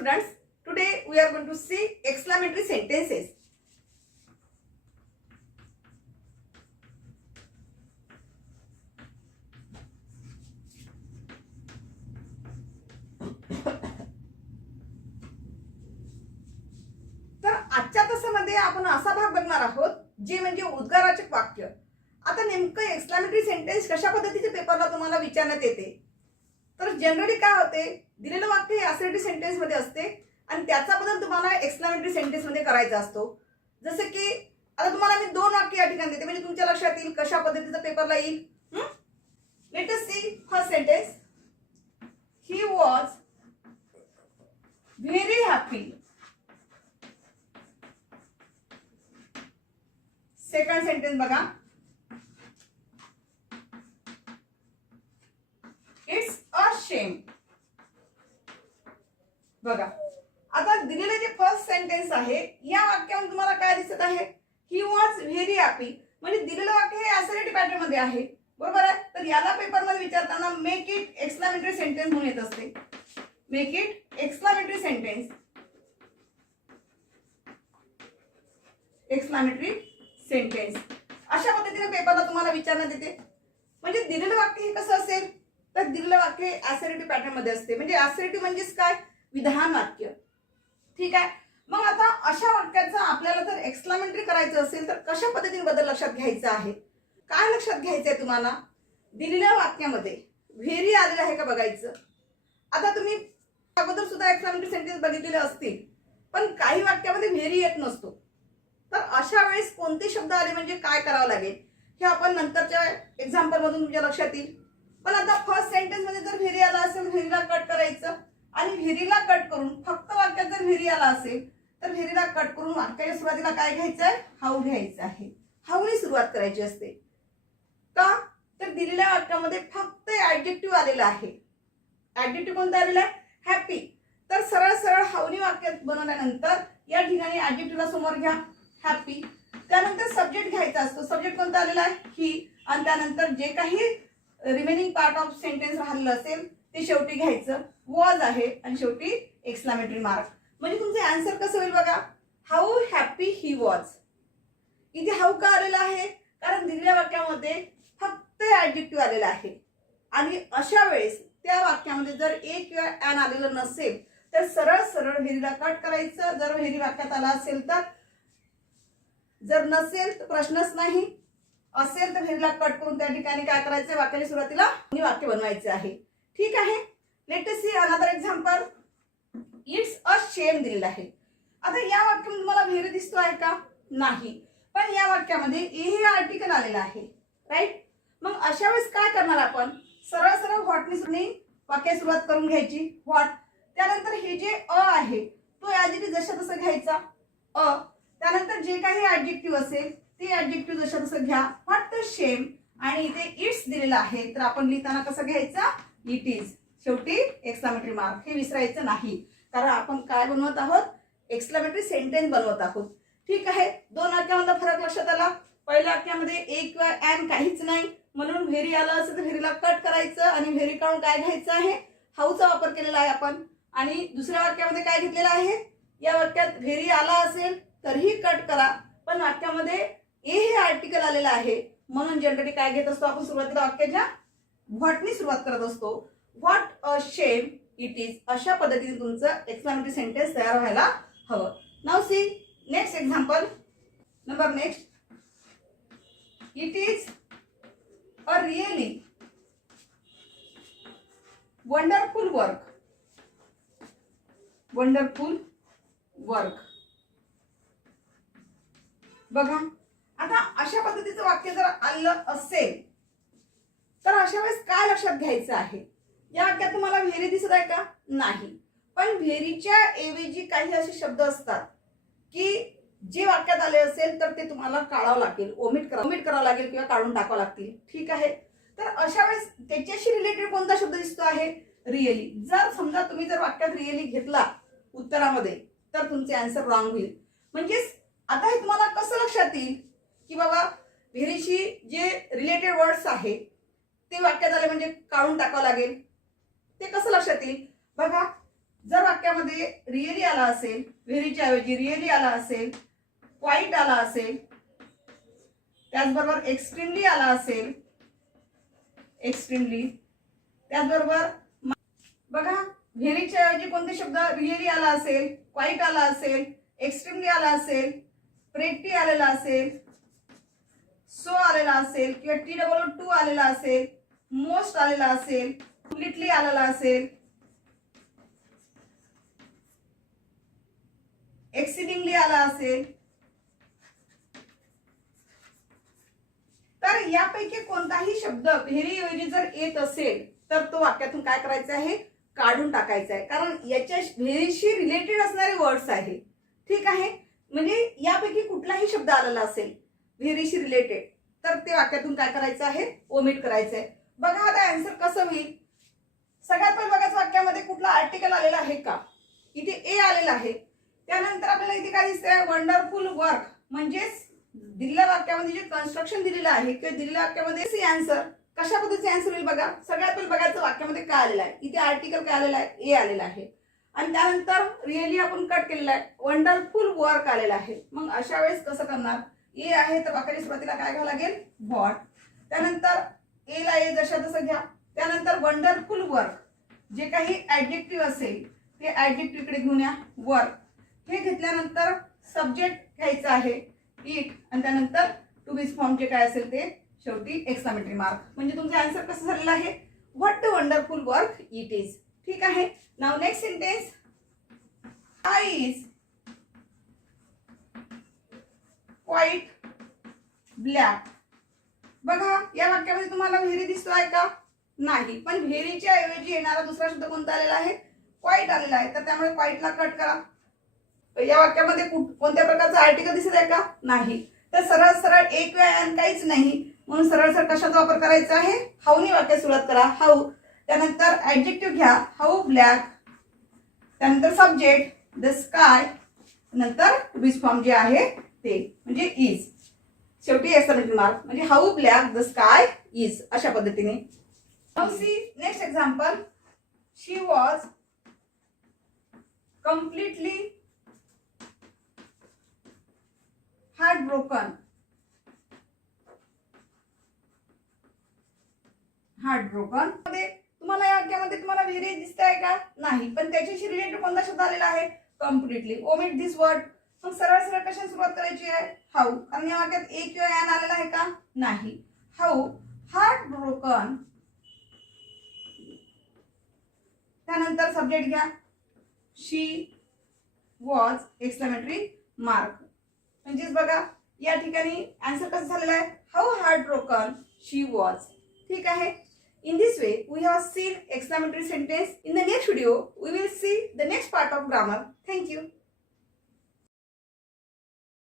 students, today we are going to see exclamatory sentences. तर आजच्या तासामध्ये आपण असा भाग बघणार आहोत जे म्हणजे उद्गारवाचक वाक्य. आता नेमकं एक्सक्लेमेटरी सेंटेन्स कशा पद्धतीचे पेपरला तुम्हाला विचारण्यात येते. तर जनरली काय होते, दिलेलं वाक्य हे असर्टिव्ह सेंटेन्स मध्ये असते आणि त्याचा बदल तुम्हाला एक्सक्लेमेटरी सेंटेन्स मध्ये करायचा असतो. जसे की आता तुम्हाला मी दोन वाक्य या ठिकाणी देते म्हणजे तुमच्या लक्षात येईल कशा पद्धतीचा पेपरला येईल. Let us see first sentence. He was very happy. Second sentence बघा. It's a shame. बघा आता दिलेले जे फर्स्ट सेंटेन्स आहे या वाक्यामध्ये तुम्हाला काय दिसत आहे, ही वॉज व्हेरी हॅपी. म्हणजे दिलेलं वाक्य हे असर्टिव्ह पॅटर्न मध्ये आहे, बरोबर आहे. तर याला पेपर मध्ये विचारताना मेक इट एक्सक्लेमेटरी सेंटेन्स म्हणून येत असते. Make it exclamatory sentence. Exclamatory sentence अशा पद्धतीने पेपरला तुम्हाला विचारण्यात येते. म्हणजे दिलेलं वाक्य हे कसं असेल, तर दिलेलं वाक्य असर्टिव्ह पॅटर्न मध्ये असते. म्हणजे असर्टिव्ह म्हणजेच काय, विधान वाक्य. ठीक आहे. मग आता अशा वाक्याचं आपल्याला जर एक्सक्लेमेटरी करायचं असेल तर कशा पद्धतीने बदल लक्षात घ्यायचा आहे. काय लक्षात घ्यायचंय तुम्हाला, दिलेल्या वाक्यामध्ये व्हेरी आलेलं आहे का बघायचं. आता तुम्ही अगोदर सुद्धा एक्सक्लेमेटरी सेंटेन्स बघितलेले असतील पण काही वाक्यामध्ये व्हेरी येत नसतो. तर अशा वेळेस कोणते शब्द आले म्हणजे काय करावं लागेल हे आपण नंतरच्या एक्झाम्पल मधून तुमच्या लक्षात येईल. पण आता फर्स्ट सेंटेन्स मध्ये जर व्हेरी आला असेल व्हेरीला कट करायचं आणि व्हेरीला कट करून फक्त वाक्यात जर व्हेरी आला असेल तर व्हेरीला कट करून वाक्याच्या सुरुवातीला काय घ्यायचं आहे, हाऊ घ्यायचं आहे. हाऊने सुरुवात करायची असते. का तर दिलेल्या वाक्यामध्ये फक्त ऍडजेक्टिव्ह आलेला आहे. ऍडजेक्टिव्ह कोणता आलेला आहे, हॅपी. तर सरळ सरळ हाऊने वाक्य बनवल्यानंतर या ठिकाणी ऍडजेक्टिव्हला समोर घ्या, हॅपी. त्यानंतर सब्जेक्ट घ्यायचा असतो. सब्जेक्ट कोणता आलेला आहे, ही. आणि त्यानंतर जे काही रिमेनिंग पार्ट ऑफ सेंटेन्स राहिलेलं असेल ते शेवटी घ्यायचं, वॉज आहे आणि शेवटी एक्सक्लेमेटरी मार्क. म्हणजे तुमचे आन्सर कसं होईल बघा, हाऊ हॅपी ही वॉज. इथे हाऊ का आलेला आहे, कारण दिलेल्या वाक्यामध्ये फक्त ऍडजेक्टिव्ह आलेला आहे आणि अशा वेळेस त्या वाक्यामध्ये जर ए किंवा ॲन आलेलं नसेल तर सरळ सरळ व्हेरीला कट करायचं. जर व्हेरी वाक्यात आला असेल तर, जर नसेल तर प्रश्नच नाही, असेल तर व्हेरीला कट करून त्या ठिकाणी काय करायचं, वाक्याच्या सुरुवातीला वाक्य बनवायचे आहे. ठीक आहे. Late us see another example. It's a शेम दिलेलं आहे. आता या वाक्यामध्ये तुम्हाला व्हेरी दिसतो आहे का, नाही. पण या वाक्यामध्ये ए हे आर्टिकल आलेलं आहे, राईट. मग अशा वेळेस काय करणार आपण, सरळ सरळ व्हॉटने वाक्याची सुरुवात करून घ्यायची, व्हॉट. त्यानंतर हे जे अ आहे तो ॲज इट इज जसं तसं घ्यायचा, अ. त्यानंतर जे काही ऍडजेक्टिव्ह असेल ते ऍडजेक्टिव्ह जसं तसं घ्या, व्हॉट द शेम. आणि इथे इट्स दिलेलं आहे तर आपण लिहिताना कसं घ्यायचं, इट इज. शेवटी एक्सक्लेमेटरी मार्क. हे विसरायचं नाही कारण आपण काय बनवत आहोत, एक्सक्लेमेटरी सेंटेन्स बनवत आहोत. ठीक आहे. दोन वाक्यामधला फरक लक्षात आला. पहिल्या वाक्यामध्ये ए किंवा ॲन काहीच नाही म्हणून व्हेरी आलं असेल तर व्हेरीला कट करायचं आणि व्हेरी काढून काय घ्यायचं आहे, हाऊचा वापर केलेला आहे आपण. आणि दुसऱ्या वाक्यामध्ये काय घेतलेलं आहे, या वाक्यात व्हेरी आला असेल तरीही कट करा पण वाक्यामध्ये ए हे आर्टिकल आलेलं आहे म्हणून जनरली काय घेत असतो आपण, सुरुवातीला वाक्याच्या व्हॉटनी सुरुवात करत असतो. What a shame it is. अशा पद्धतीने तुमचं एक्सक्लेमेटरी सेंटेन्स तयार व्हायला हवं. Now see next example. Number next. It is a really wonderful work. Wonderful work. बघा आता अशा पद्धतीचं वाक्य जर आलं असेल तर अशा वेळेस काय लक्षात घ्यायचं आहे, या वाक्यात तुम्हाला व्हेरी दिसत आहे का, नाही. पण व्हेरीच्या ऐवजी काही असे शब्द असतात की जे वाक्यात आले असेल तर ते तुम्हाला काढावं लागेल, ओमिट करावं लागेल किंवा काढून टाकावं लागतील. ठीक आहे. तर अशा वेळेस त्याच्याशी रिलेटेड कोणता शब्द दिसतो आहे, रिअली. जर समजा तुम्ही जर वाक्यात रिअली घेतला उत्तरामध्ये तर तुमचे आन्सर रॉंग होईल. म्हणजेच आता हे तुम्हाला कसं लक्षात येईल की बाबा व्हेरीशी जे रिलेटेड वर्ड्स आहे ते वाक्यात आले म्हणजे काढून टाकावं लागेल. ते कसं लक्षात येईल बघा. जर वाक्यामध्ये रिअली आला असेल, व्हेरीच्या ऐवजी रिअली आला असेल, क्वाईट आला असेल, त्याचबरोबर एक्स्ट्रीमली आला असेल, एक्स्ट्रीमली, त्याचबरोबर बघा व्हेरीच्या ऐवजी कोणते शब्द रिअली आला असेल, क्वाईट आला असेल, एक्स्ट्रीमली आला असेल, प्रेटी आलेला असेल, सो आलेला असेल किंवा TOO आलेला असेल, मोस्ट आलेला असेल, कम्प्लिटली आलेला असेल, एक्सिडिंगली आला असेल, तर यापैकी कोणताही शब्द व्हेरी ऐवजी जर येत असेल तर तो वाक्यातून काय करायचा आहे, काढून टाकायचा आहे, कारण याच्या व्हेरीशी रिलेटेड असणारे वर्ड्स आहे. ठीक आहे, म्हणजे यापैकी कुठलाही शब्द आलेला असेल व्हेरीशी रिलेटेड तर ते वाक्यातून काय करायचं आहे, ओमिट करायचं आहे. बघा आता आन्सर कसं होईल. सगळ्यात पहिले बघाच वाक्यामध्ये कुठला आर्टिकल आलेला आहे का, इथे ए आलेला आहे. त्यानंतर आपल्याला इथे काय दिसतंय, वंडरफुल वर्क, म्हणजेच दिलेल्या वाक्यामध्ये जे कन्स्ट्रक्शन दिलेलं आहे किंवा दिलेल्या वाक्यामध्ये सी आन्सर कशा पद्धतीचे आन्सर होईल बघा. सगळ्यात पहिले बघायचं वाक्यामध्ये काय आलेलं आहे. इथे आर्टिकल काय आलेला आहे, ए आलेला आहे आणि त्यानंतर रिअली आपण कट केलेला आहे, वंडरफुल वर्क आलेला आहे. मग अशा वेळेस कसं करणार, ए आहे तर वाक्याच्या सुरुवातीला काय घ्यावं लागेल, व्हॉट. त्यानंतर ए ला ए जशा तसं घ्या. त्यानंतर वंडरफुल वर्क, जे काही ऍडजेक्टिव्ह असेल ते ऍडजेक्टिव्ह कडे घेऊन या, वर्क. हे घेतल्यानंतर सब्जेक्ट घ्यायचं आहे इट आणि त्यानंतर टू बी फॉर्म जे काय असेल ते शेवटी एक्सक्लेमेटरी मार्क. म्हणजे तुमचं आन्सर कसं झालेलं आहे, what the wonderful work it is. ठीक आहे. Now next sentence, I is quite black. बघा या वाक्यामध्ये तुम्हाला व्हेरी दिसतोय का, नाही, पण व्हेरीच्या ऐवजी येणारा दुसरा शब्द कोणता आलेला आहे, क्वाईट आलेला आहे. तर त्यामुळे क्वाईटला कट करा. या वाक्यामध्ये कोणत्या प्रकारचं आर्टिकल दिसत आहे का, नाही. तर सरळ सरळ एक वेळ आणि काहीच नाही, म्हणून सरळ सरळ कशाचा वापर करायचा आहे, हाऊनी वाक्य सुरुवात करा, हाऊ. त्यानंतर ऍडजेक्टिव्ह घ्या, हाऊ ब्लॅक. त्यानंतर सब्जेक्ट द स्काय, नंतर टू बी फॉर्म जे आहे ते म्हणजे इज, शेवटी एक्सक्लेमेटरी मार्क. म्हणजे how black the sky is, अशा पद्धतीने. Now see next example, she was completely heartbroken. heartbroken मध्ये तुम्हाला या वाक्यामध्ये तुम्हाला व्हेरी दिसतंय का, नाही, पण त्याच्याशी रिलेटेड कोणता शब्द आलेला आहे, कम्प्लिटली. ओमिट दिस वर्ड. मग सरळ सरळ कशा सुरुवात करायची आहे, हाऊ. कारण या वाक्यात ए किंवा एन आलेला आहे का, नाही. How heartbroken. त्यानंतर सब्जेक्ट घ्या, शी वॉज एक्सक्लेमेटरी मार्क. म्हणजेच बघा या ठिकाणी आन्सर कसं झालेला आहे, हाऊ heartbroken she was. ठीक आहे. In this way we have seen exclamatory sentence. In the next video we will see the next part of grammar. Thank you.